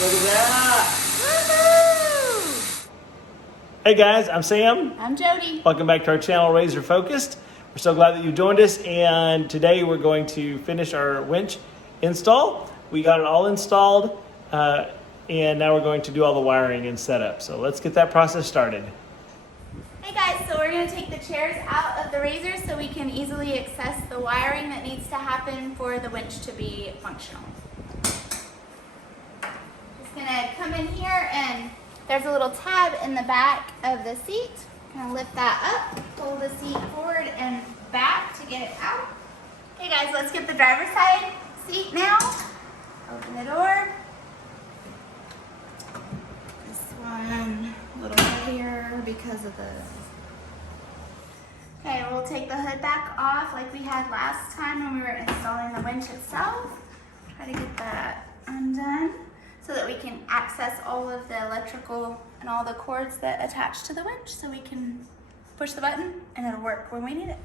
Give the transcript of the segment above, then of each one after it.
Look at that. Woohoo! Hey guys, I'm Sam. I'm Jody. Welcome back to our channel, Razor Focused. We're so glad that you joined us, and today we're going to finish our winch install. We got it all installed, and now we're going to do all the wiring and setup. So let's get that process started. Hey guys, so we're going to take the chairs out of the Razor so we can easily access the wiring that needs to happen for the winch to be functional. Just going to come in here, and there's a little tab in the back of the seat. Gonna lift that up, pull the seat forward and back to get it out. Okay guys, let's get the driver's side seat now. Open the door. This one a little heavier because of the... Okay, we'll take the hood back off like we had last time when we were installing the winch itself. Try to get that undone so that we can access all of the electrical and all the cords that attach to the winch, so we can push the button and it'll work when we need it.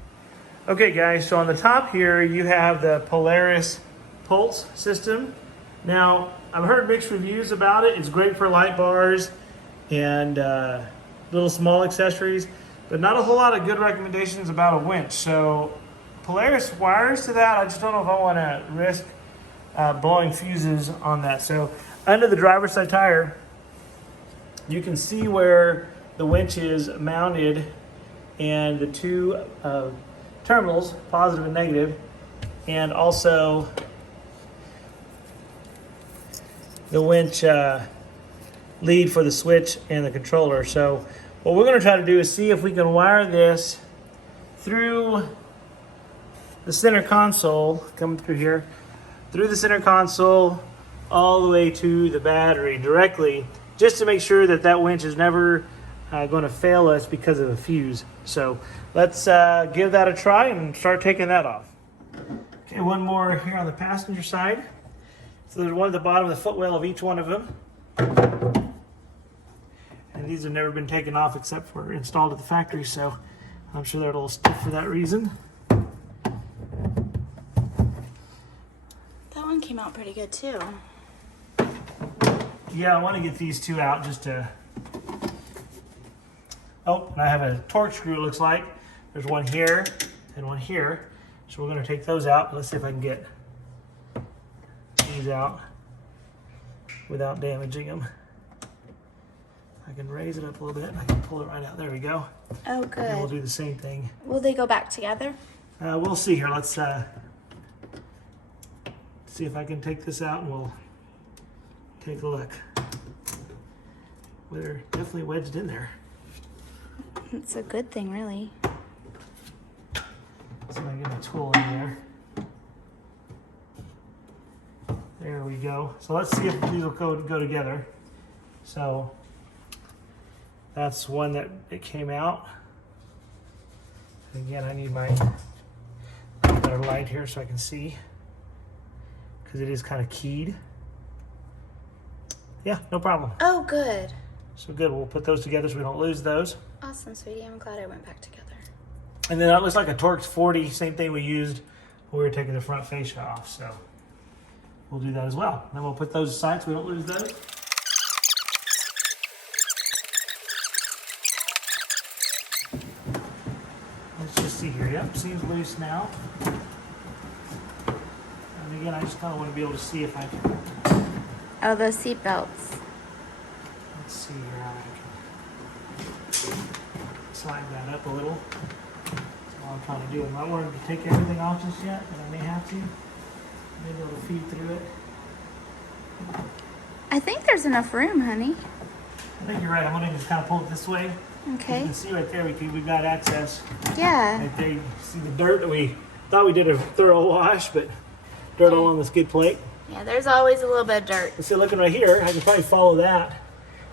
Okay guys, so on the top here you have the Polaris pulse system. Now, I've heard mixed reviews about it. It's great for light bars and little small accessories, but not a whole lot of good recommendations about a winch. So Polaris wires to that, I just don't know if I want to risk blowing fuses on that. So under the driver's side tire, you can see where the winch is mounted and the two terminals, positive and negative, and also the winch lead for the switch and the controller. So what we're going to try to do is see if we can wire this through the center console, coming through here, through the center console all the way to the battery directly, just to make sure that that winch is never going to fail us because of a fuse. So let's give that a try and start taking that off. Okay, one more here on the passenger side. So there's one at the bottom of the footwell of each one of them. And these have never been taken off except for installed at the factory, so I'm sure they're a little stiff for that reason. That one came out pretty good too. Yeah, I want to get these two out just to... Oh, and I have a torque screw, it looks like. There's one here and one here. So we're going to take those out. Let's see if I can get these out without damaging them. I can raise it up a little bit and I can pull it right out. There we go. Oh, good. And we'll do the same thing. Will they go back together? We'll see here. Let's see if I can take this out and we'll take a look. Well, they're definitely wedged in there. It's a good thing, really. So I get my tool in there. There we go. So let's see if these will go together. So that's one that it came out. And again, I need my better light here so I can see, because it is kind of keyed. Yeah, no problem. Oh, good. So good, we'll put those together so we don't lose those. Awesome, sweetie. I'm glad I went back together. And then that looks like a Torx 40, same thing we used when we were taking the front fascia off. So we'll do that as well. Then we'll put those aside so we don't lose those. Let's just see here. Yep, seems loose now. And again, I just kind of want to be able to see if I can... Oh, those seat belts. Let's see here how I can slide that up a little. That's all I'm trying to do. I'm not wanting to take everything off just yet, but I may have to. Maybe it'll feed through it. I think there's enough room, honey. I think you're right. I'm going to just kind of pull it this way. Okay. You can see right there we've got access. Yeah. Right there, you see the dirt that we thought we did a thorough wash, but dirt all on the skid plate. Yeah, there's always a little bit of dirt. Let's see, looking right here, I can probably follow that.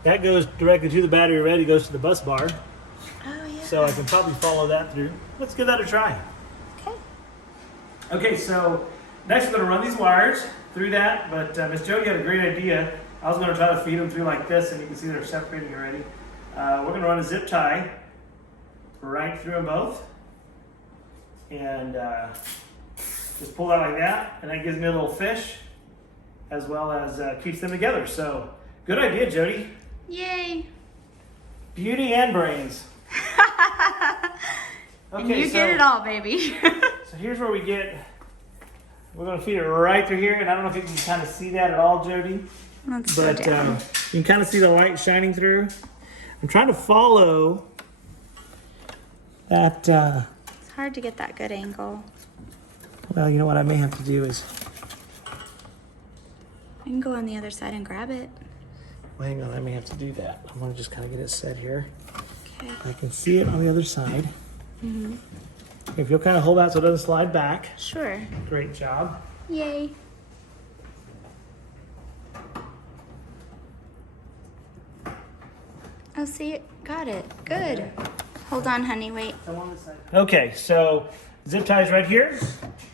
That goes directly to the battery ready, goes to the bus bar. Oh, yeah. So I can probably follow that through. Let's give that a try. Okay. Okay, so next we're going to run these wires through that, but Miss Jody had a great idea. I was going to try to feed them through like this, and you can see they're separating already. We're going to run a zip tie right through them both. And just pull that like that, and that gives me a little fish. as well as keeps them together. So good idea, Jody. Yay. Beauty and brains. And you did it all, baby. So here's where we're gonna feed it right through here, and I don't know if you can kind of see that at all, Jody. Let's But go down. you can kind of see the light shining through. I'm trying to follow that. It's hard to get that good angle. Well, you know what I may have to do is, I can go on the other side and grab it. well, hang on, I may have to do that. I'm gonna just kind of get it set here. Okay. I can see it on the other side. If you'll kind of hold that so it doesn't slide back. Sure. Great job. Yay. Oh, see it? Got it. Good. Hold on, honey. Wait. Okay, so zip ties right here.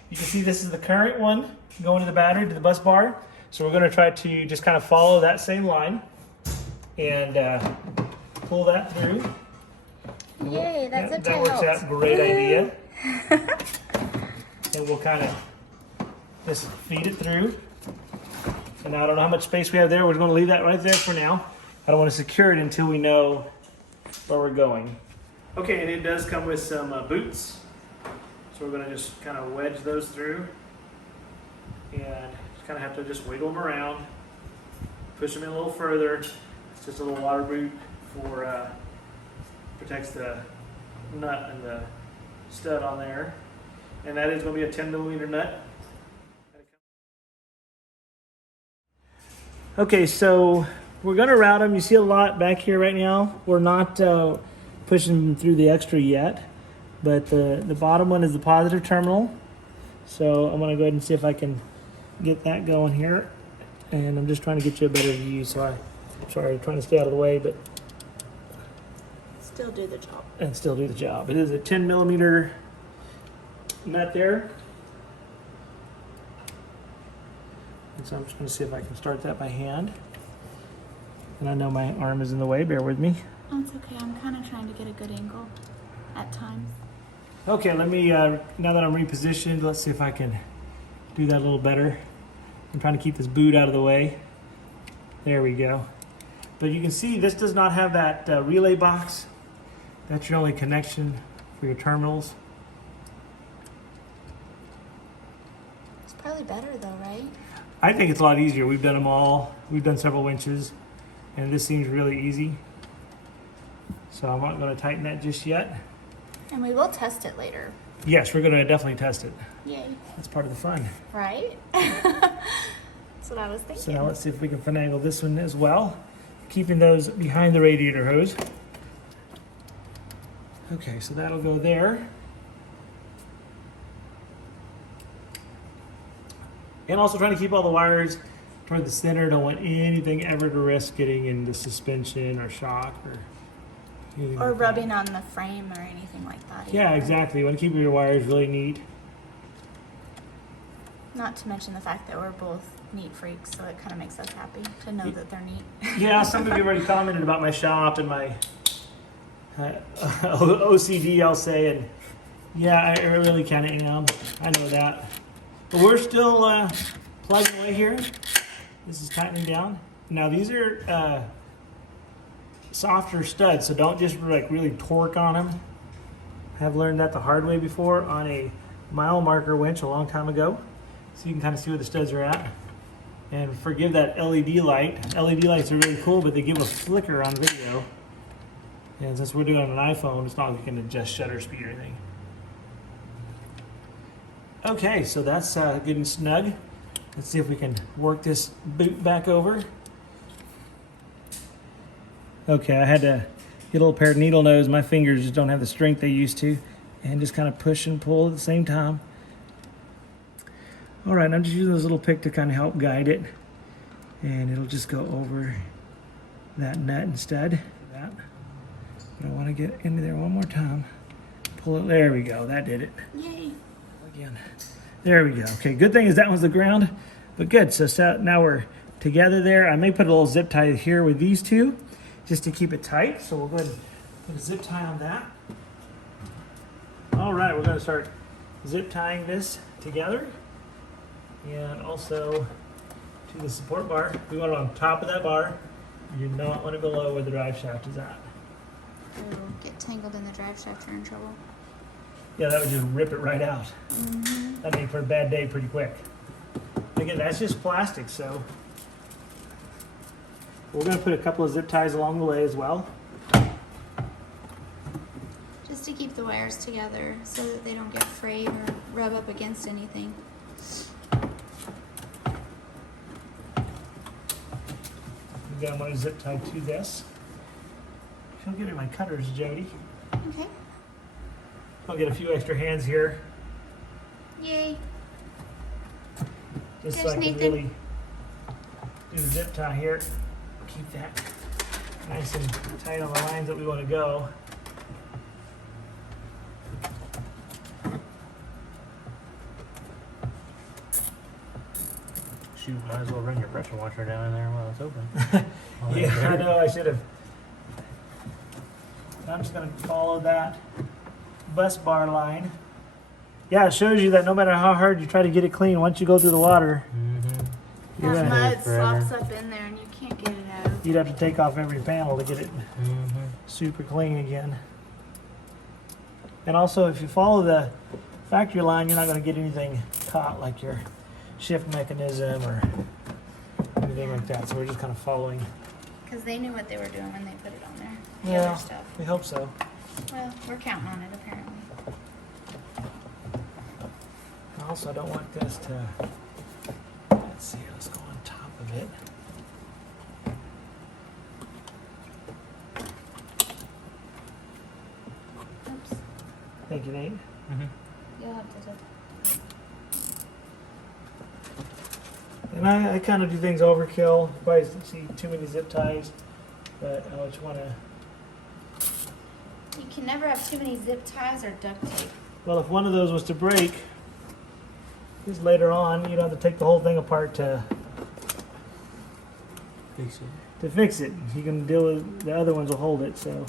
You can see this is the current one going to the battery, to the bus bar. So we're gonna try to just kind of follow that same line and pull that through. Yay, that's a That works out. Great idea. And we'll kind of just feed it through. And now I don't know how much space we have there. We're going to leave that right there for now. I don't want to secure it until we know where we're going. Okay, and it does come with some boots. So we're going to just kind of wedge those through. And just kind of have to just wiggle them around. Push them in a little further. It's just a little water boot for protects the nut and the stud on there. And that is going to be a 10mm nut. Okay, so we're going to route them. You see a lot back here right now. We're not pushing through the extra yet, but the bottom one is the positive terminal. So I'm going to go ahead and see if I can get that going here. And I'm just trying to get you a better view. So I'm trying to stay out of the way, but Still do the job. and still do the job. It is a 10mm nut there. And so I'm just going to see if I can start that by hand. And I know my arm is in the way, bear with me. Oh, it's okay. I'm kind of trying to get a good angle at times. Okay, let me, now that I'm repositioned, let's see if I can do that a little better. I'm trying to keep this boot out of the way. There we go. But you can see this does not have that relay box. That's your only connection for your terminals. It's probably better though, right? I think it's a lot easier. We've done them all. We've done several winches, and this seems really easy. So I'm not going to tighten that just yet. And we will test it later. Yes, we're going to definitely test it. Yay. That's part of the fun. Right? That's what I was thinking. So now let's see if we can finagle this one as well, keeping those behind the radiator hose. Okay, so that'll go there. And also trying to keep all the wires toward the center. Don't want anything ever to risk getting into suspension or shock or anything Or like rubbing that. on the frame or anything like that. Yeah, either. exactly. You want to keep your wires really neat. Not to mention the fact that we're both neat freaks, so it kind of makes us happy to know that they're neat. Yeah, some of you have already commented about my shop and my OCD, I'll say, and yeah, I really kind of am. I know that. But we're still plugging away here. This is tightening down. Now these are softer studs, so don't just like really torque on them. I've learned that the hard way before on a mile marker winch a long time ago. So you can kind of see where the studs are at. And forgive that LED light. LED lights are really cool, but they give a flicker on video. And since we're doing it on an iPhone, it's not like you can adjust shutter speed or anything. Okay, so that's good and snug. Let's see if we can work this boot back over. Okay, I had to get a little pair of needle nose. My fingers just don't have the strength they used to. And just kind of push and pull at the same time. All right, I'm just using this little pick to kind of help guide it. And it'll just go over that nut instead. That. But I want to get into there one more time. Pull it, there we go, that did it. Yay. Again, there we go. Okay, good thing is that was the ground, but good. So now we're together there. I may put a little zip tie here with these two, just to keep it tight. So we'll go ahead and put a zip tie on that. All right, we're gonna start zip tying this together. And also to the support bar. We want it on top of that bar. You do not want it below where the drive shaft is at. It'll get tangled in the drive shaft, you're in trouble. Yeah, that would just rip it right out. Mm-hmm. That'd make for a bad day pretty quick. Again, that's just plastic, so we're going to put a couple of zip ties along the way as well. Just to keep the wires together so that they don't get frayed or rub up against anything. Again, I'm going to zip tie to this. She'll give me my cutters, Jody. Okay. I'll get a few extra hands here, Yay. just so There's I can Nathan. really do the zip tie here. Keep that nice and tight on the lines that we want to go. Shoot, might as well run your pressure washer down in there while it's open. Yeah, I know, I should have. I'm just going to follow that bus bar line. Yeah, it shows you that no matter how hard you try to get it clean, once you go through the water, Mm-hmm. You're That gonna mud forever. slops up in there and you can't get it out. you'd have to take off every panel to get it Mm-hmm. super clean again. And also, if you follow the factory line, you're not going to get anything caught, like your shift mechanism or anything like that. So we're just kind of following. Because they knew what they were doing when they put it on there. The Yeah. other stuff. We hope so. Well, we're counting on it apparently. And also, I don't want this to. Let's see. Let's go on top of it. Oops. Thank you, Nate. Mm-hmm. You'll have to do. And I kind of do things overkill. Probably see too many zip ties, but I just want to. You can never have too many zip ties or duct tape. Well, if one of those was to break, just later on, you don't have to take the whole thing apart to fix it. You can deal with the other ones will hold it. So,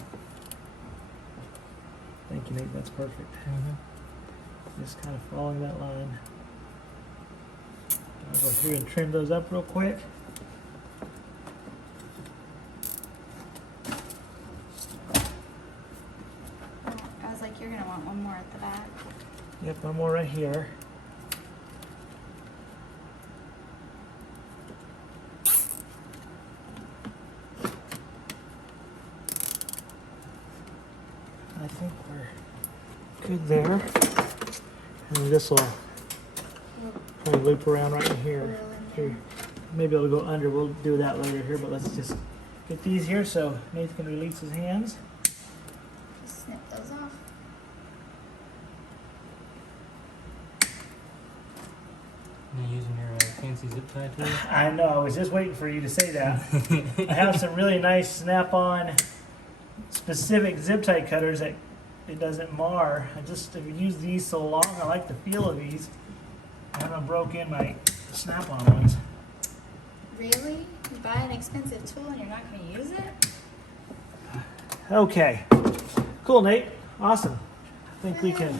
thank you, Nate. That's perfect. Mm-hmm. Just kind of following that line. I'll go through and trim those up real quick. I was like, you're going to want one more at the back. Yep, one more right here. I think we're good there. And this will probably loop around right in here. Here. Maybe it'll go under. We'll do that later here, but let's just get these here so Nathan can release his hands. Just snip those off. You using your fancy zip tie tool? I know, I was just waiting for you to say that. I have some really nice snap-on specific zip tie cutters that it doesn't mar. I've used these so long, I like the feel of these. I haven't broke in my snap-on ones. Really? You buy an expensive tool and you're not going to use it? Okay, cool, Nate. Awesome. I think we can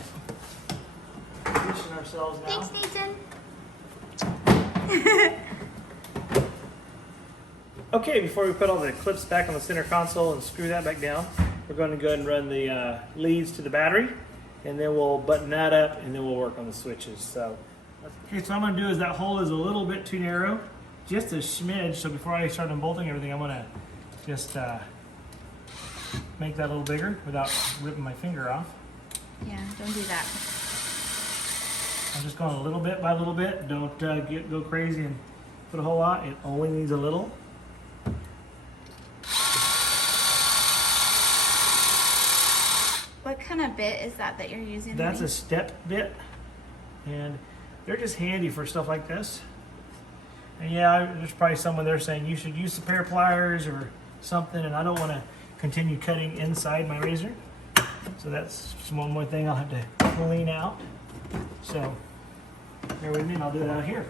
position ourselves now. Thanks, Nathan. Okay, before we put all the clips back on the center console and screw that back down, we're going to go ahead and run the leads to the battery, and then we'll button that up, and then we'll work on the switches. So, okay, so what I'm going to do is that hole is a little bit too narrow, just a smidge. So before I start unbolting everything, I'm going to just make that a little bigger without ripping my finger off. Yeah, don't do that. I'm just going a little bit by little bit. Don't go crazy and put a whole lot. It only needs a little. What kind of bit is that you're using? That's a Lee? step bit, and they're just handy for stuff like this. And yeah, there's probably someone there saying you should use a pair of pliers or something, and I don't want to continue cutting inside my razor. So that's just one more thing I'll have to clean out. So bear with me and I'll do it out here.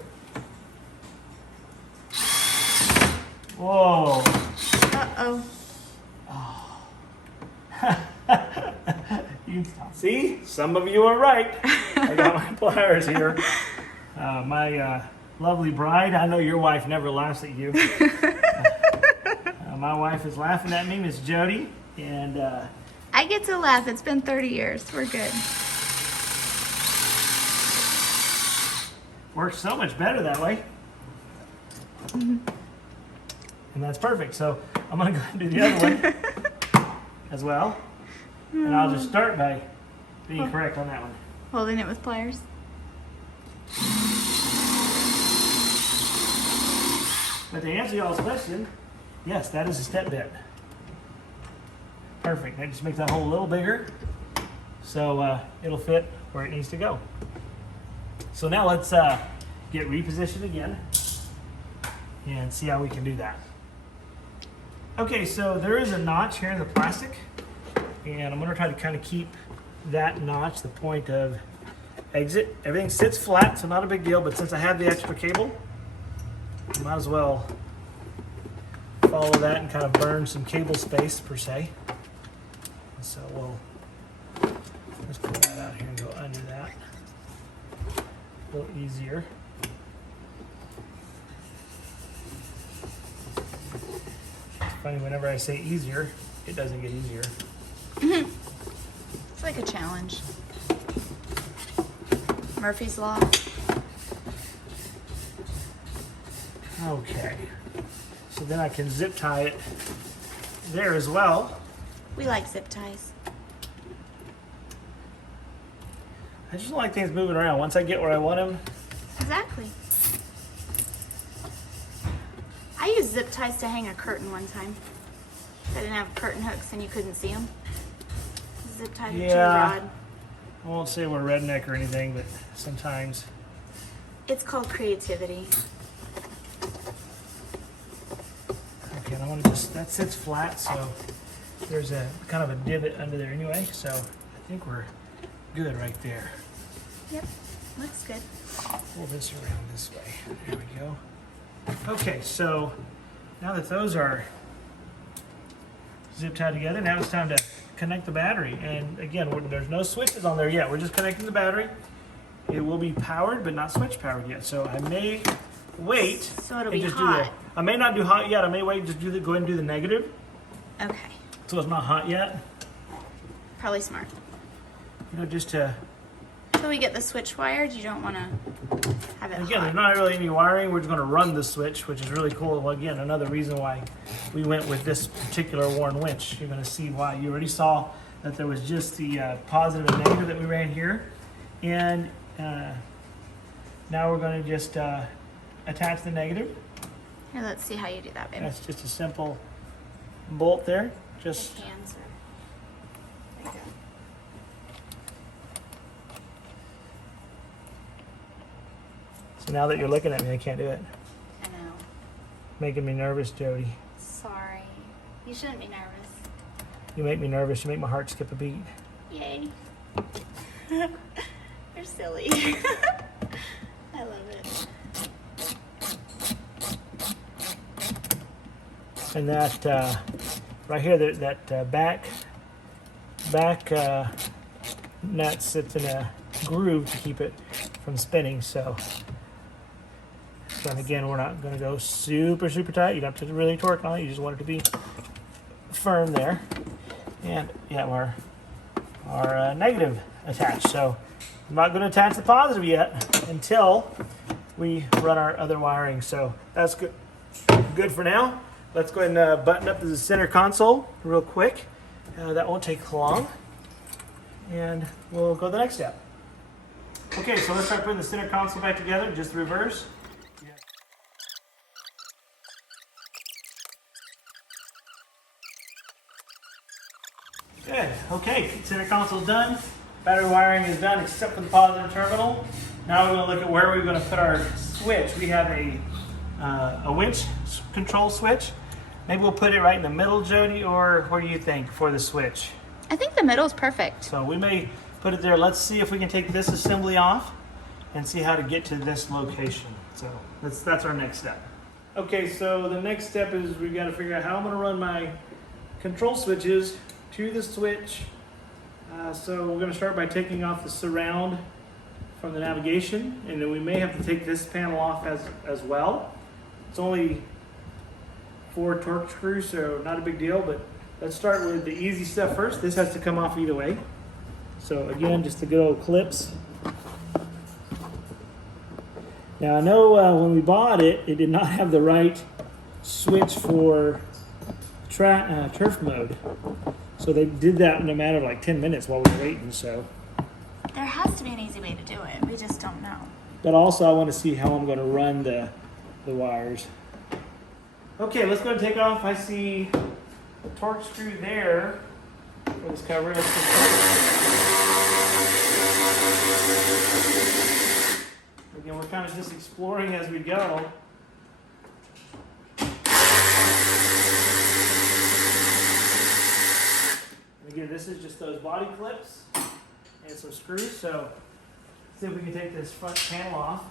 Whoa. Uh-oh. You see, some of you are right. I got my pliers here. My lovely bride. I know your wife never laughs at you. My wife is laughing at me, Miss Jody, and I get to laugh. It's been 30 years. We're good. Works so much better that way. And that's perfect. So I'm going to go ahead and do the other one as well. And I'll just start by being correct on that one. Holding it with pliers. But to answer y'all's question, yes, that is a step bit. Perfect. That just makes that hole a little bigger, so it'll fit where it needs to go. So now let's get repositioned again and see how we can do that. Okay, so there is a notch here in the plastic, and I'm going to try to kind of keep that notch the point of exit. Everything sits flat, so not a big deal, but since I have the extra cable, I might as well follow that and kind of burn some cable space per se. So we'll just pull that out here and go under that. A little easier. It's funny, whenever I say easier, it doesn't get easier. It's like a challenge. Murphy's Law. Okay. So then I can zip tie it there as well. We like zip ties. I just don't like things moving around. Once I get where I want them, Exactly. I used zip ties to hang a curtain one time. I didn't have curtain hooks and you couldn't see them. Zip ties are too Yeah. broad. I won't say we're redneck or anything, but sometimes. It's called creativity. Okay, and I want to just, that sits flat, so there's a kind of a divot under there anyway, so I think we're good right there. Yep, looks good. Pull this around this way. There we go. Okay, so now that those are zip tied together, now it's time to connect the battery. And again, there's no switches on there yet. We're just connecting the battery. It will be powered, but not switch powered yet. So I may wait. So it'll and be just hot. I may not do hot yet. I may wait and just go ahead and do the negative. Okay, So it's not hot yet. probably smart. Just to, Till we get the switch wired, you don't want to have it again, hot. there's not really any wiring. We're just going to run the switch, which is really cool. Well, again, another reason why we went with this particular Warren winch. You're going to see why. You already saw that there was just the positive and negative that we ran here. And now we're going to just attach the negative. Here, let's see how you do that, baby. That's just a simple bolt there. Just Hands are... There you go. so now that you're looking at me, I can't do it. I know. Making me nervous, Jody. Sorry. You shouldn't be nervous. You make me nervous. You make my heart skip a beat. Yay. You're silly. I love it. And that right here, that back nut sits in a groove to keep it from spinning. So and again, we're not going to go super tight. You don't have to really torque on it. You just want it to be firm there. And yeah, our negative attached. So I'm not going to attach the positive yet until we run our other wiring. So that's good for now. Let's go ahead and button up the center console real quick. That won't take long. And we'll go to the next step. Okay, so let's start putting the center console back together, just the reverse. Good. Okay, center console's done. Battery wiring is done except for the positive terminal. Now we're going to look at where we're going to put our switch. We have a winch control switch. Maybe we'll put it right in the middle, Jody, or what do you think for the switch? I think the middle's perfect. So we may put it there. Let's see if we can take this assembly off and see how to get to this location. So that's our next step. Okay, so the next step is we've got to figure out how I'm going to run my control switches to the switch. So we're going to start by taking off the surround from the navigation, and then we may have to take this panel off as well. It's only 4 torque screws, so not a big deal, but let's start with the easy stuff first. This has to come off either way. So again, just the good old clips. Now I know when we bought it, it did not have the right switch for turf mode. So they did that in a matter of like 10 minutes while we were waiting, so. There has to be an easy way to do it. We just don't know. But also I want to see how I'm going to run the wires. Okay, let's go and take off. I see the torque screw there for this cover. Let's just again, we're kind of just exploring as we go. Again, this is just those body clips and some screws. So let's see if we can take this front panel off.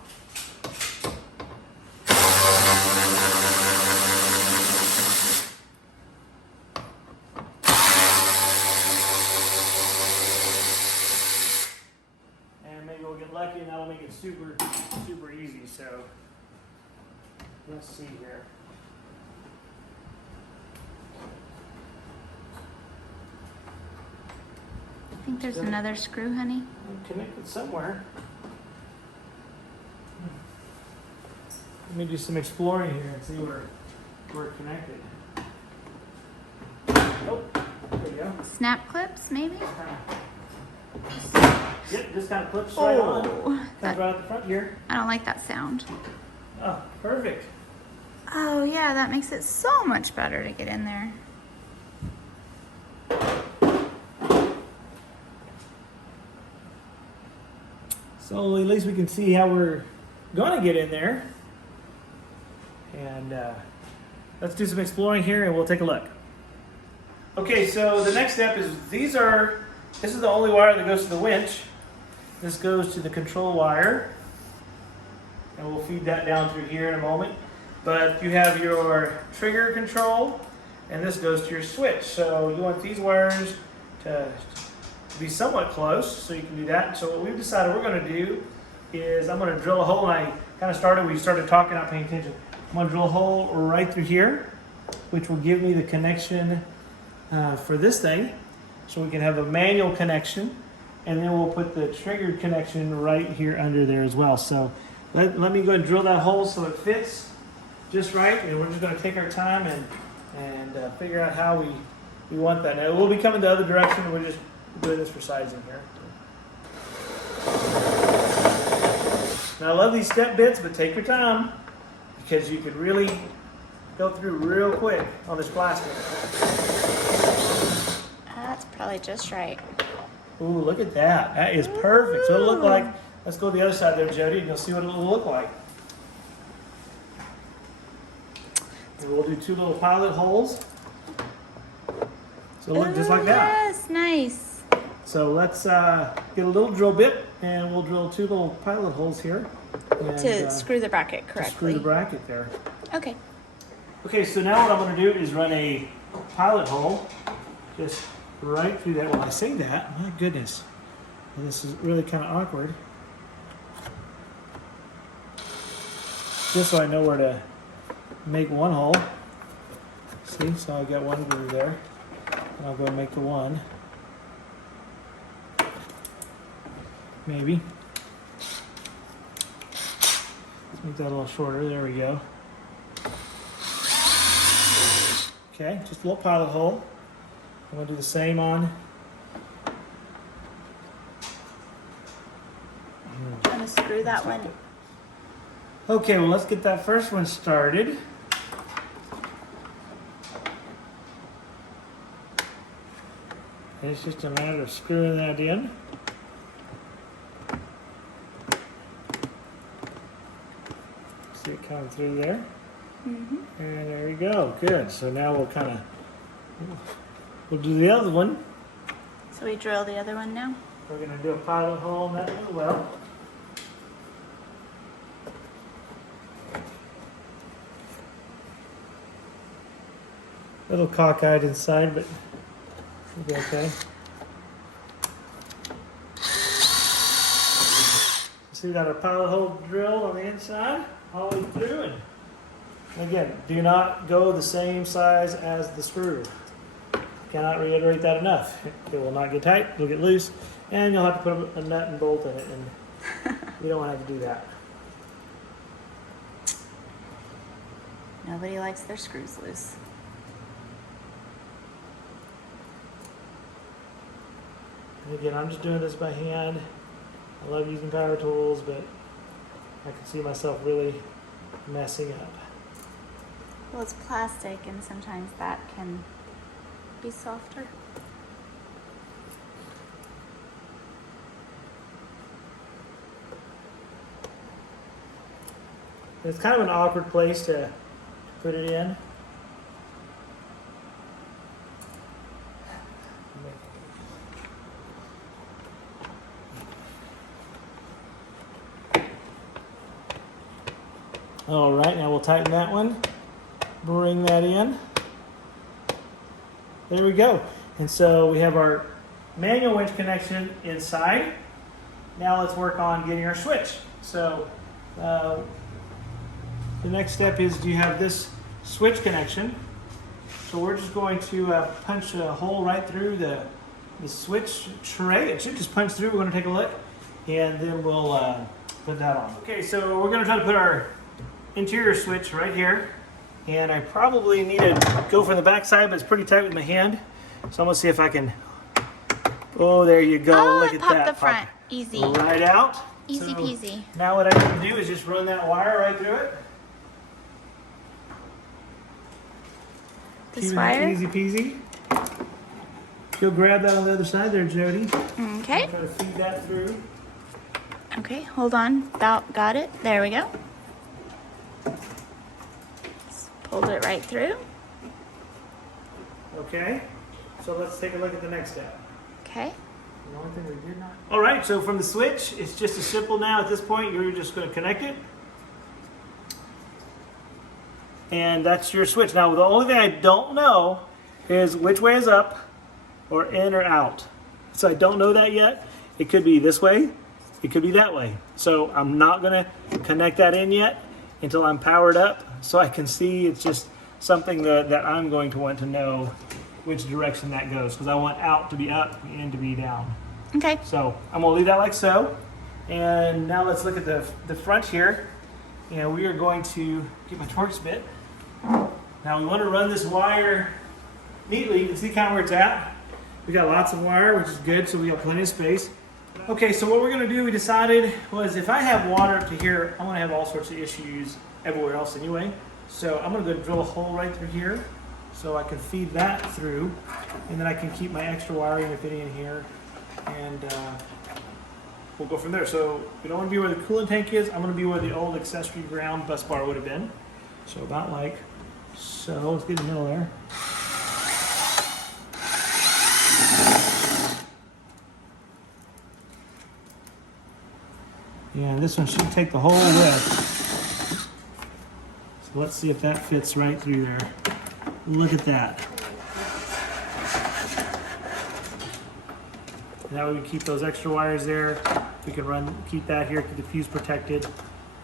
And maybe we'll get lucky and that'll make it super easy. So let's see here. I think there's another screw, honey. I'm connected somewhere. Let me do some exploring here and see where we're connected. Oh, there we go. Snap clips, maybe? Yep, just kind of clips right on. Comes that, right out the front here. I don't like that sound. Oh, perfect. Oh yeah, that makes it so much better to get in there. So at least we can see how we're going to get in there. And let's do some exploring here and we'll take a look. Okay, so the next step is this is the only wire that goes to the winch. This goes to the control wire. And we'll feed that down through here in a moment. But you have your trigger control and this goes to your switch. So you want these wires to be somewhat close, so you can do that. So what we've decided we're going to do is I'm going to drill a hole, and I kind of we started talking, not paying attention. I'm going to drill a hole right through here, which will give me the connection for this thing, so we can have a manual connection, and then we'll put the triggered connection right here under there as well. So let me go and drill that hole so it fits just right, and we're just going to take our time and figure out how we want that. Now we'll be coming the other direction, and we're just doing this for sizing here. Now I love these step bits, but take your time because you could really go through real quick on this plastic. That's probably just right. Ooh, look at that. That is perfect. So it'll look like, let's go to the other side there, Jody, and you'll see what it'll look like. And we'll do 2 little pilot holes. So it'll look just like that. Yes, nice. So let's get a little drill bit, and we'll drill 2 little pilot holes here. And, To screw the bracket to correctly. screw the bracket there. Okay. Okay, so now what I'm going to do is run a pilot hole just right through that. Well, I say that, my goodness. And this is really kind of awkward. Just so I know where to make one hole. See, so I got one groove there. And I'll go and make the one. Maybe. Let's make that a little shorter. There we go. Okay, just a little pilot hole. I'm going to do the same on. I'm going to screw that one. Okay, well, let's get that first one started. And it's just a matter of screwing that in. See it coming through there. Mm-hmm. And there we go. Good. So now we'll do the other one. So we drill the other one now? We're going to do a pilot hole in that as well. A little cockeyed inside, but it'll be okay. So we got our pilot hole drilled on the inside, all the way through. And again, do not go the same size as the screw. Cannot reiterate that enough. It will not get tight, it'll get loose, and you'll have to put a nut and bolt in it, and you don't want to have to do that. Nobody likes their screws loose. And again, I'm just doing this by hand. I love using power tools, but I can see myself really messing up. Well, it's plastic, and sometimes that can be softer. It's kind of an awkward place to put it in. All right, now we'll tighten that one, bring that in. There we go. And so we have our manual winch connection inside. Now let's work on getting our switch. So the next step is, do you have this switch connection? So we're just going to punch a hole right through the switch tray. It should just punch through. We're going to take a look, and then we'll put that on. Okay, so we're going to try to put our interior switch right here. And I probably need to go from the back side, but it's pretty tight with my hand. So I'm going to see if I can. Oh, there you go. Oh, look it at popped that. the front. Easy. Right out. Easy So peasy. now what I need to do is just run that wire right through it. This Keeping it wire? easy peasy. You'll grab that on the other side there, Jody. Okay. Try to feed that through. Okay, hold on. About got it. There we go. Just pulled it right through. Okay. So let's take a look at the next step. Okay. The only thing we did not. All right, so from the switch, it's just as simple now. At this point, you're just going to connect it. And that's your switch. Now, the only thing I don't know is which way is up or in or out. So I don't know that yet. It could be this way. It could be that way. So I'm not going to connect that in yet until I'm powered up so I can see. It's just something that I'm going to want to know which direction that goes, because I want out to be up and in to be down. Okay. So I'm going to leave that like so. And now let's look at the front here. And we are going to get my Torx bit. Now we want to run this wire neatly. You can see kind of where it's at. We got lots of wire, which is good, so we have plenty of space. Okay, so what we're going to do, we decided, was if I have water up to here, I'm going to have all sorts of issues everywhere else anyway. So I'm going to go drill a hole right through here so I can feed that through, and then I can keep my extra wiring if any in here, and we'll go from there. So we don't want to be where the coolant tank is. I'm going to be where the old accessory ground bus bar would have been. So about like so. Let's get in the middle there. Yeah, this one should take the whole width. So let's see if that fits right through there. Look at that. Now we can keep those extra wires there. We can keep that here, keep the fuse protected,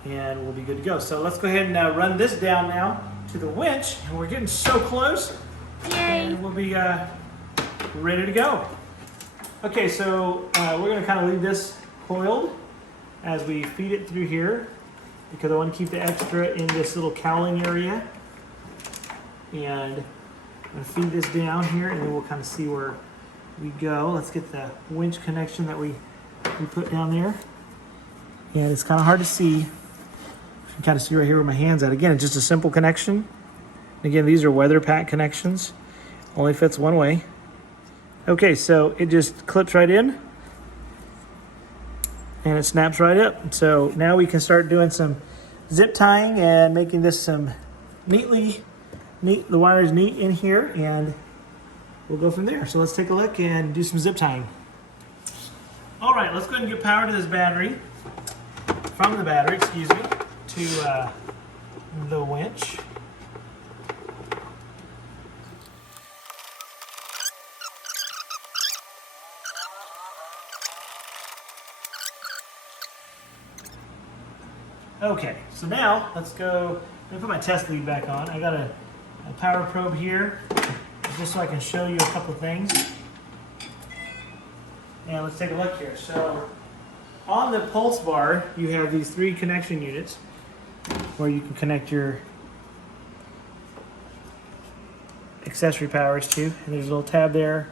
and we'll be good to go. So let's go ahead and run this down now to the winch, and we're getting so close. Yay. And we'll be ready to go. Okay, so we're going to kind of leave this coiled as we feed it through here, because I want to keep the extra in this little cowling area. And I'm going to feed this down here, and then we'll kind of see where we go. Let's get the winch connection that we put down there. And it's kind of hard to see. You can kind of see right here where my hand's at. Again, it's just a simple connection. Again, these are weather pack connections. Only fits one way. Okay, so it just clips right in. And it snaps right up. So now we can start doing some zip tying and making this some the wires neat in here, and we'll go from there. So let's take a look and do some zip tying. All right, let's go ahead and get power to this battery, from the battery, excuse me, to the winch. Okay, so now let's go. Let me put my test lead back on. I got a power probe here, just so I can show you a couple things. And let's take a look here. So on the pulse bar, you have these 3 connection units where you can connect your accessory powers to. And there's a little tab there.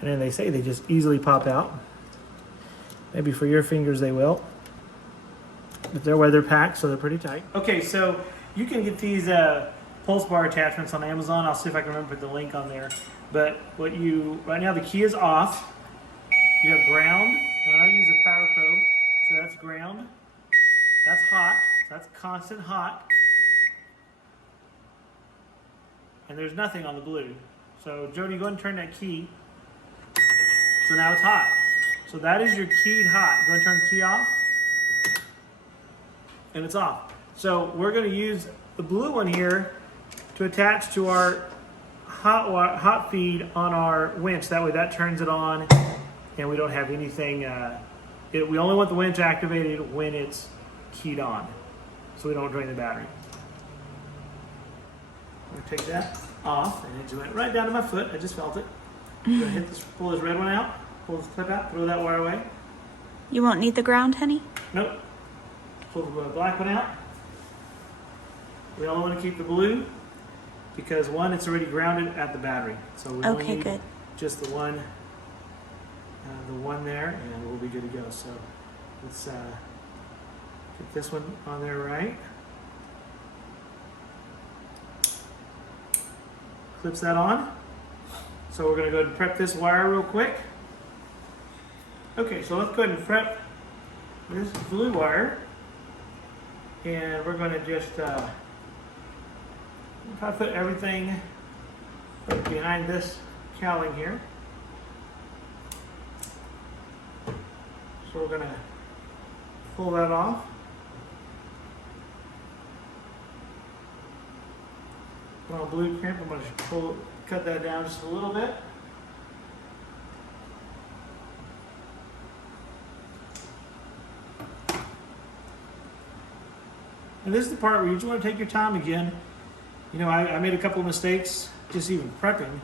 And then they say they just easily pop out. Maybe for your fingers they will. But they're weather packed, so they're pretty tight. Okay, so you can get these pulse bar attachments on Amazon. I'll see if I can remember the link on there. But right now the key is off. You have ground. And I use a power probe, so that's ground. That's hot. So that's constant hot. And there's nothing on the blue. So Jody, go ahead and turn that key. So now it's hot. So that is your keyed hot. Go ahead and turn the key off. And it's off. So we're going to use the blue one here to attach to our hot feed on our winch. That way that turns it on and we don't have anything. We only want the winch activated when it's keyed on, so we don't drain the battery. I'm going to take that off, and it just went right down to my foot. I just felt it. I'm going to hit this, pull this red one out, pull this clip out, throw that wire away. You won't need the ground, honey? Nope. Pull the black one out. We only want to keep the blue because one, it's already grounded at the battery. So we only need just the one there, and we'll be good to go. So let's get this one on there right. Clips that on. So we're going to go ahead and prep this wire real quick. Okay, so let's go ahead and prep this blue wire. And we're going to just try to put everything behind this cowling here. So we're going to pull that off. Put on a blue crimp. I'm going to cut that down just a little bit. And this is the part where you just want to take your time again. You know, I made a couple of mistakes just even prepping.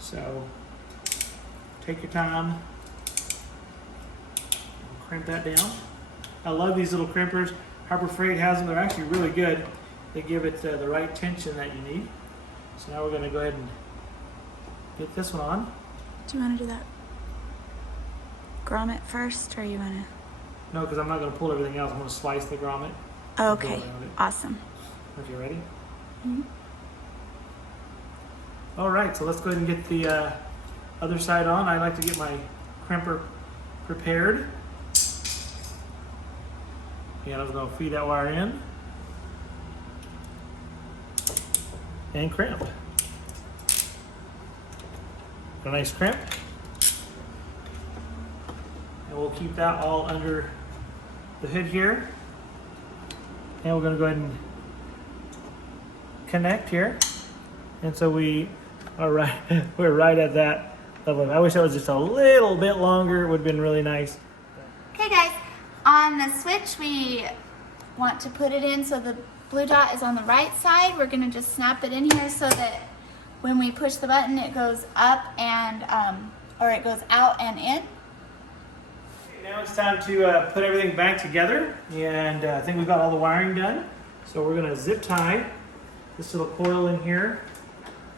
So take your time. Crimp that down. I love these little crimpers. Harbor Freight has them. They're actually really good. They give it the right tension that you need. So now we're going to go ahead and get this one on. Do you want to do that grommet first, or you want to? No, because I'm not going to pull everything else. I'm going to slice the grommet. Oh, okay, awesome. Okay, ready? Mm-hmm. All right, so let's go ahead and get the other side on. I like to get my crimper prepared. And I'm going to feed that wire in. And crimp. A nice crimp. And we'll keep that all under the hood here. And we're going to go ahead and connect here. And so we are right, we're right at that level. I wish that was just a little bit longer. It would have been really nice. Okay guys, on the switch we want to put it in so the blue dot is on the right side. We're going to just snap it in here so that when we push the button it goes up and, or it goes out and in. Now it's time to put everything back together, and I think we've got all the wiring done. So we're going to zip tie this little coil in here.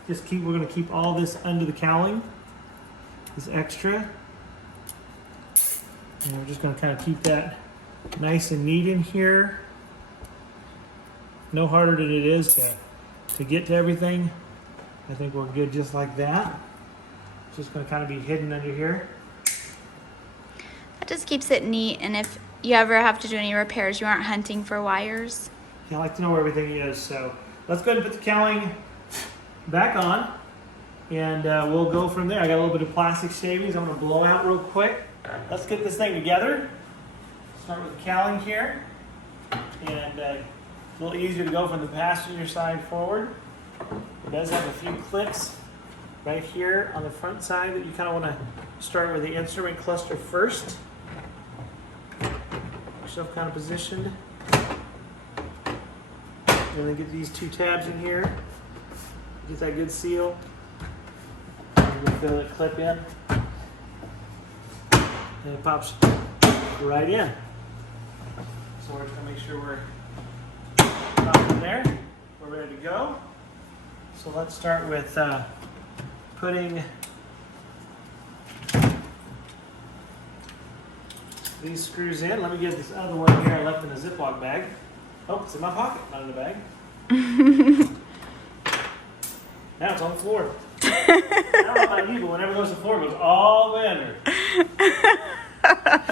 We're going to keep all this under the cowling, this extra. And we're just going to kind of keep that nice and neat in here. No harder than it is to get to everything. I think we're good just like that. It's just going to kind of be hidden under here. That just keeps it neat, and if you ever have to do any repairs, you aren't hunting for wires. Yeah, I like to know where everything is. So let's go ahead and put the cowling back on, and we'll go from there. I got a little bit of plastic shavings I'm going to blow out real quick. Let's get this thing together. Start with the cowling here, and it's a little easier to go from the passenger side forward. It does have a few clips right here on the front side that you kind of want to start with the instrument cluster first. Yourself kind of positioned. And then get these 2 tabs in here. Get that good seal. And we'll fill it clip in. And it pops right in. So we're just gonna make sure we're popping there. We're ready to go. So let's start with putting these screws in. Let me get this other one here I left in a Ziploc bag. Oh, it's in my pocket, not in the bag. Now it's on the floor. I don't know about you, but whenever it goes to the floor, it goes all the way under.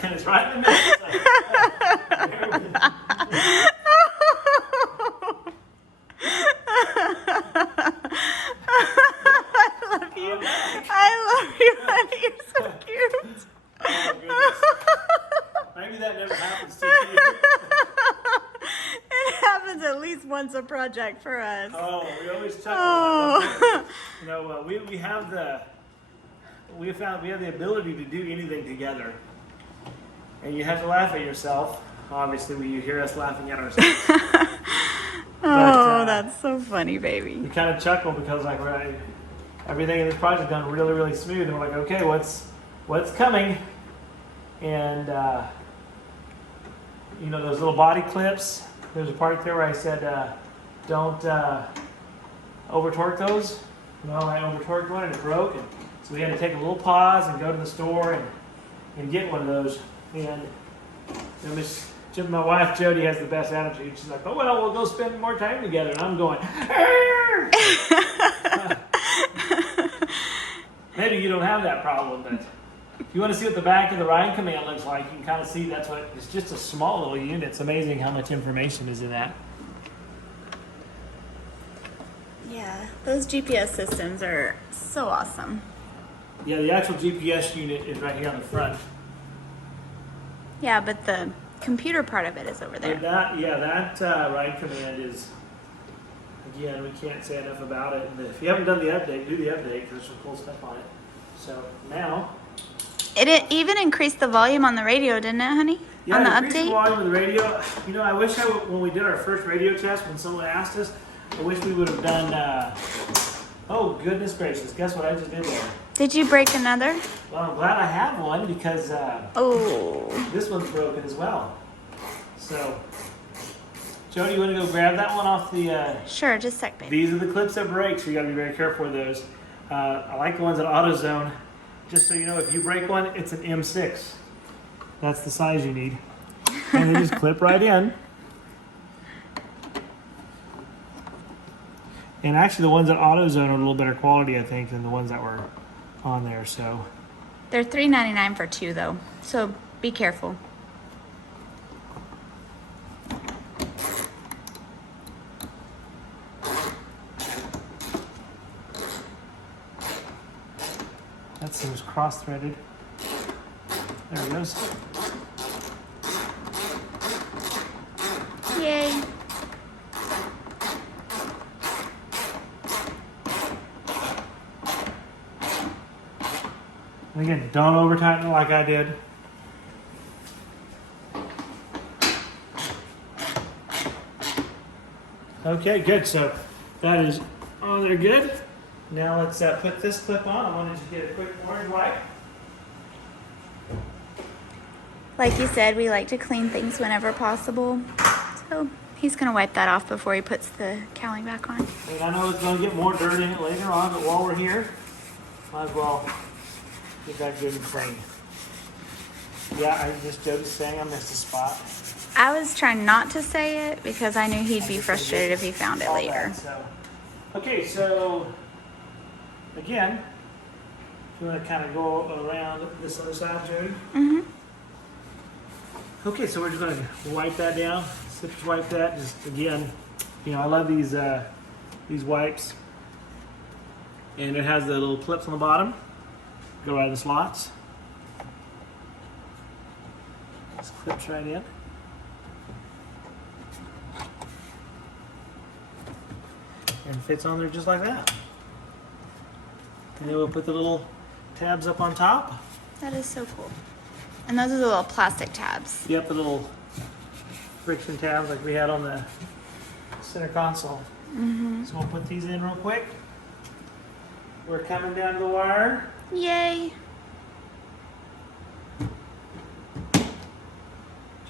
And it's right in the middle. I love you, honey. You're so cute. Oh my goodness. Maybe that never happens to you. It happens at least once a project for us. Oh, we always chuckle. Oh. You know, we have the ability to do anything together, and you have to laugh at yourself. Obviously, when you hear us laughing at ourselves. Oh, that's so funny, baby. We kind of chuckle because like everything in this project done really, really smooth, and we're like, okay, what's coming? And you know, those little body clips. There's a part there where I said, don't over torque those. Well, I over torqued one and it broke, and so we had to take a little pause and go to the store and get one of those. And you know, my wife Jody has the best attitude. She's like, oh well, we'll go spend more time together. And I'm going, maybe you don't have that problem, but if you want to see what the back of the Ride Command looks like, you can kind of see that's what it's just a small little unit. It's amazing how much information is in that. Yeah, those GPS systems are so awesome. Yeah, the actual GPS unit is right here on the front. Yeah, but the computer part of it is over there. That Ride Command is, again, we can't say enough about it. And if you haven't done the update, do the update because there's some cool stuff on it. So now, It even increased the volume on the radio, didn't it, honey? yeah, On the increase the update? volume of the radio. You know, I wish when we did our first radio test, when someone asked us, I wish we would have done. Oh goodness gracious! Guess what I just did there? Did you break another? Well, I'm glad I have one because Oh. this one's broken as well. So, Jody, you want to go grab that one off the? Sure, just a sec, baby. These are the clips that break, so you got to be very careful with those. I like the ones at AutoZone. Just so you know, if you break one, it's an M6. That's the size you need. And they just clip right in. And actually, the ones at AutoZone are a little better quality, I think, than the ones that were on there. So They're $3.99 for 2, though, so be careful. that seems cross-threaded. There it goes. Yay. And again, don't over-tighten it like I did. Okay, good. So that is on there good. Now let's put this clip on. I wanted to get a quick orange wipe. Like you said, we like to clean things whenever possible. So he's going to wipe that off before he puts the cowling back on. And I know it's going to get more dirt in it later on, but while we're here, might as well get that good and clean. Yeah, I just Jody's saying I missed a spot. I was trying not to say it because I knew he'd be frustrated if he found it All later. that, so. Okay, so again, if you want to kind of go around this other side, Jody. Mm-hmm. Okay, so we're just going to wipe that down. Just wipe that. Just again, you know, I love these wipes, and it has the little clips on the bottom. Go right in the slots. Just clips right in. And fits on there just like that. And then we'll put the little tabs up on top. That is so cool. And those are the little plastic tabs. Yep, the little friction tabs like we had on the center console. So we'll put these in real quick. We're coming down to the wire. Yay.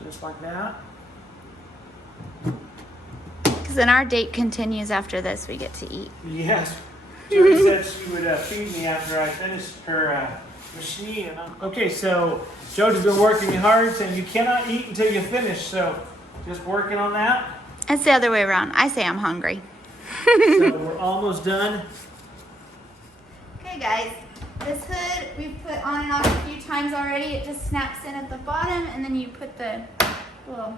Just like that. Because then our date continues after this. We get to eat. Yes. Jody said she would feed me after I finished her machine. Okay, so Jody's been working hard, saying you cannot eat until you finish. So just working on that. It's the other way around. I say I'm hungry. So we're almost done. Okay, guys. This hood we've put on and off a few times already. It just snaps in at the bottom, and then you put the little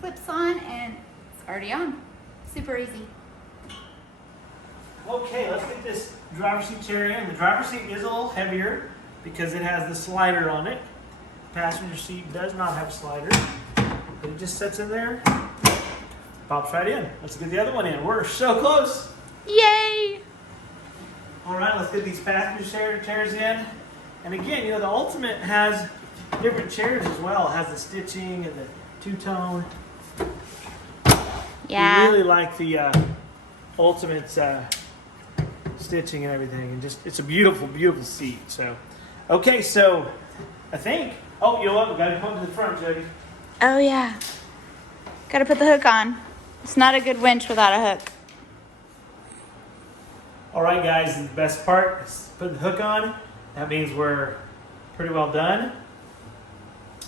clips on, and it's already on. Super easy. Okay, let's get this driver's seat chair in. The driver's seat is a little heavier because it has the slider on it. The passenger seat does not have a slider, but it just sits in there, pops right in. Let's get the other one in. We're so close. Yay! All right, let's get these passenger chairs in. And again, you know, the Ultimate has different chairs as well. It has the stitching and the two-tone. Yeah. We really like the Ultimate's stitching and everything, and just it's a beautiful, beautiful seat. So, okay, so I think. Oh, you know what? We got to come to the front, Jody. Oh yeah. Gotta put the hook on. It's not a good winch without a hook. All right, guys. The best part is put the hook on. That means we're pretty well done.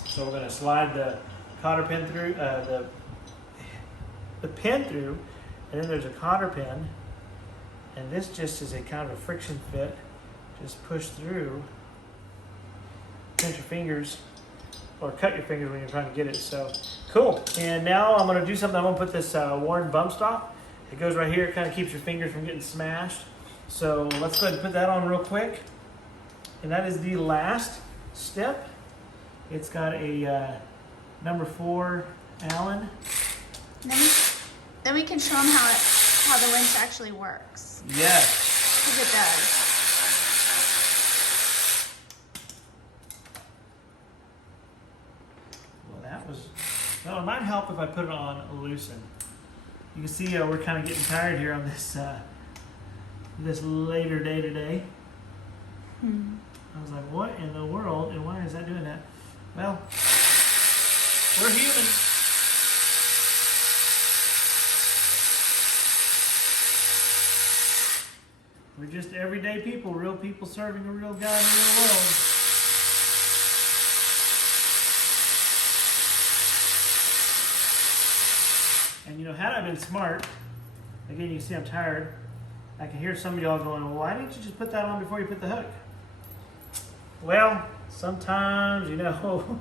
So we're going to slide the cotter pin through the pin through, and then there's a cotter pin. And this just is a kind of a friction fit. Just push through. Pinch your fingers or cut your fingers when you're trying to get it. So cool. And now I'm going to do something. I'm going to put this worn bump stop. It goes right here. It kind of keeps your fingers from getting smashed. So let's go ahead and put that on real quick. And that is the last step. It's got a number 4 Allen. Then we can show them how the winch actually works. Yes. Because it does. Well, that was. Well, it might help if I put it on loosen. You can see we're kind of getting tired here on this this later day today. I was like, what in the world? And why is that doing that? Well, we're human. We're just everyday people, real people serving a real God in the real world. And you know, had I been smart, again, you can see I'm tired. I can hear some of y'all going, well, why didn't you just put that on before you put the hook? Well, sometimes, you know.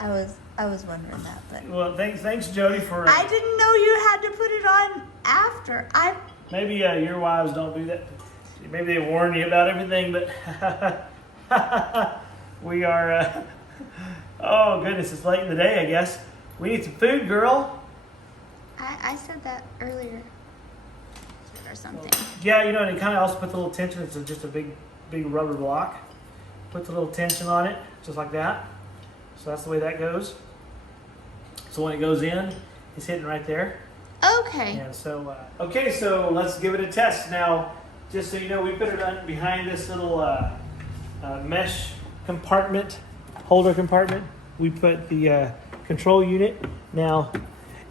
I was wondering that, but Well, thanks, Jody, for. I didn't know you had to put it on after. Maybe your wives don't do that. Maybe they warn you about everything, but we are. Oh goodness, it's late in the day, I guess. We need some food, girl. I said that earlier. Or something. Yeah, you know, and it kind of also puts a little tension. It's just a big rubber block. Puts a little tension on it, just like that. So that's the way that goes. So when it goes in, it's hitting right there. Okay. And so, okay, so let's give it a test. Now, just so you know, we put it on behind this little mesh compartment, holder compartment. We put the control unit. Now,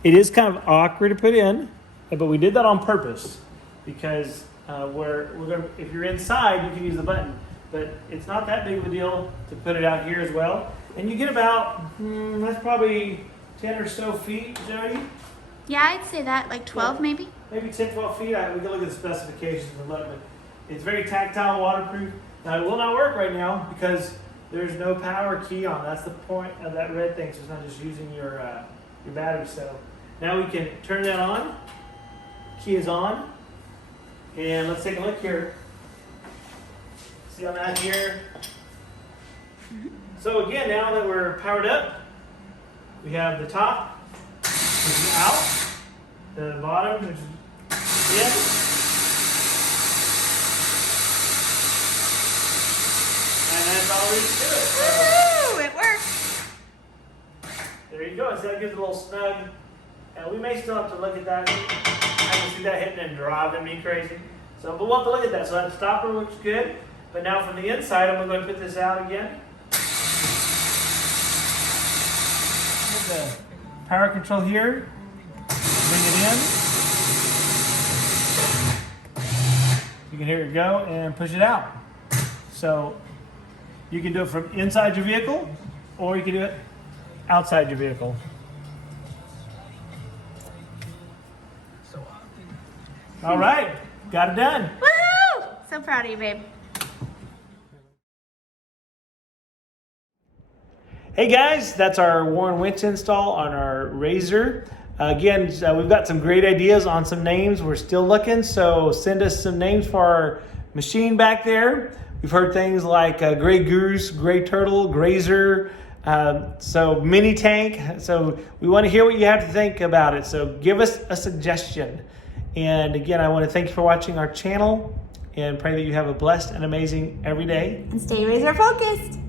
it is kind of awkward to put in, but we did that on purpose because we're gonna, if you're inside, you can use the button. But it's not that big of a deal to put it out here as well. And you get about, that's probably 10 or so feet, Jody. Yeah, I'd say that, like 12 maybe. Maybe 10, 12 feet. We can look at the specifications and look, but it's very tactile, waterproof. Now, it will not work right now because there's no power key on. That's the point of that red thing, so it's not just using your battery. So now we can turn that on. Key is on. And let's take a look here. See on that here. So again, now that we're powered up, we have the top, which is out, the bottom, which is in. And that's all there is to it. Woo! It works. There you go. So that gives it a little snug And we may still have to look at that. I can see that hitting and driving me crazy. So, but we'll have to look at that. So that stopper looks good. But now from the inside, I'm going to put this out again. Get the power control here. Bring it in. You can hear it go and push it out. So you can do it from inside your vehicle, or you can do it outside your vehicle. All right, got it done. Woohoo! So proud of you, babe. Hey guys, that's our Warren winch install on our Razor. Again, we've got some great ideas on some names. We're still looking, so send us some names for our machine back there. We've heard things like Gray Goose, Gray Turtle, Grazer, so Mini Tank. So we want to hear what you have to think about it. So give us a suggestion. And again, I want to thank you for watching our channel and pray that you have a blessed and amazing every day. And stay razor focused.